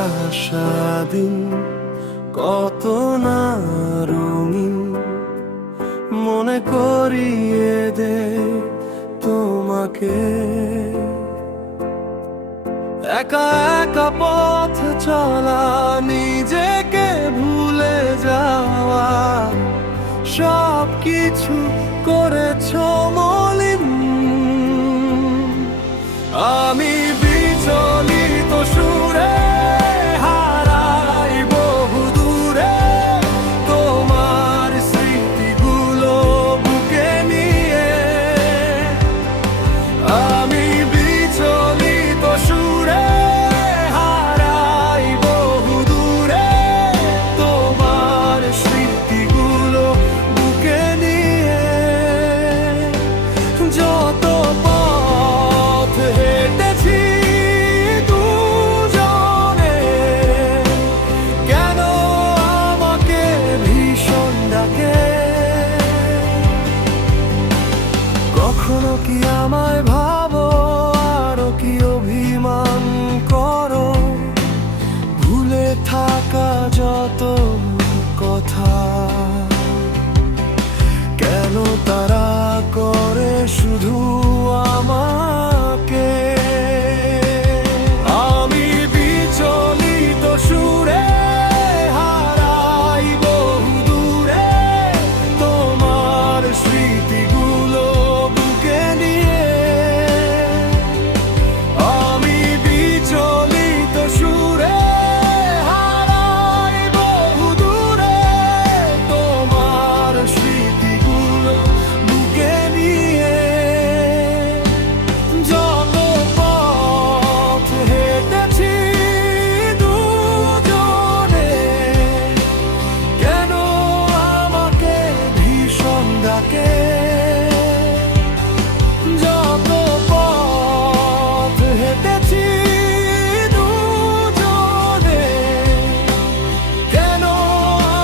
আসা দিন কত না রঙিন, মনে করিয়ে দে তোমাকে। একা একা পথ চলা, নিজেকে ভুলে যাওয়া, সব কিছু করেছ মলিন। আমি বিচলিত সুরে হারাই বহু দূরে, তোমার স্মৃতিগুলো বুকে নিয়ে। আমি বিচলিত সুরে হারাই বহু দূরে, তোমার স্মৃতিগুলো বুকে নিয়ে। যত পথ হেঁটেছি দুজনে, কেন আমাকে ভীষণ ডাকে? কখনো কি আমায় ভাবো, আরো কি অভিমান করো? ভুলে থাকা যত কথা, কেন তারা করে শুধু আমাকে? আমি বিচলিত সুরে হারাই বহু দূরে, তোমার স্মৃতিগুলো বুকে নিয়ে। আমি বিচলিত সুরে হারাই বহু দূরে, তোমার স্মৃতিগুলো বুকে নিয়ে। যত পথ হেঁটেছি দুজনে, কেন আমাকে ভীষণ ডাকে? যত পথ হেঁটেছি দুজনে, কেন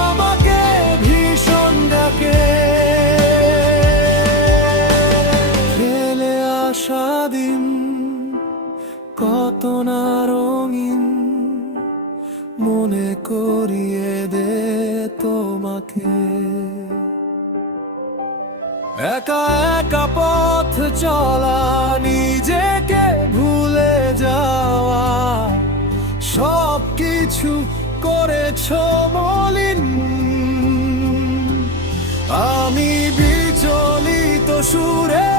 আমাকে ভীষণ ডাকে? ফেলে আসা দিন কত না রঙিন, মনে করিয়ে দে তোমাকে। একা একা পথ চলা, নিজেকে ভুলে যাওয়া, সব কিছু করেছ মলিন। আমি বিচলিত সুরে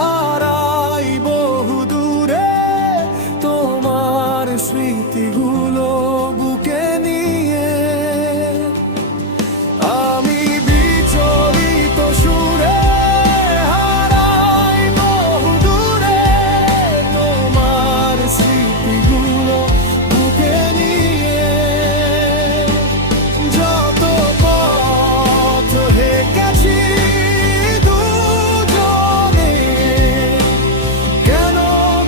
হারাই বহু দূরে, তোমার স্মৃতিগুলো বুকে নিয়ে। আমি বিচলিত সুরে হারাই বহু দূরে, তোমার স্মৃতিগুলো বুকে নিয়ে। যত পথ হেঁটেছি দুজনে, কেন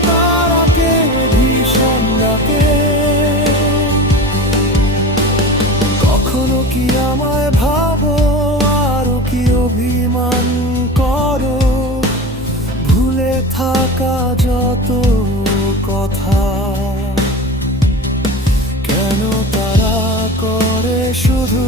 তারাকে ভীষণ ডাকে? কখনো কি আমায় ভাবো, আরো কি অভিমান করো? ভুলে থাকা যত কথা, কেন তারা করে শুধু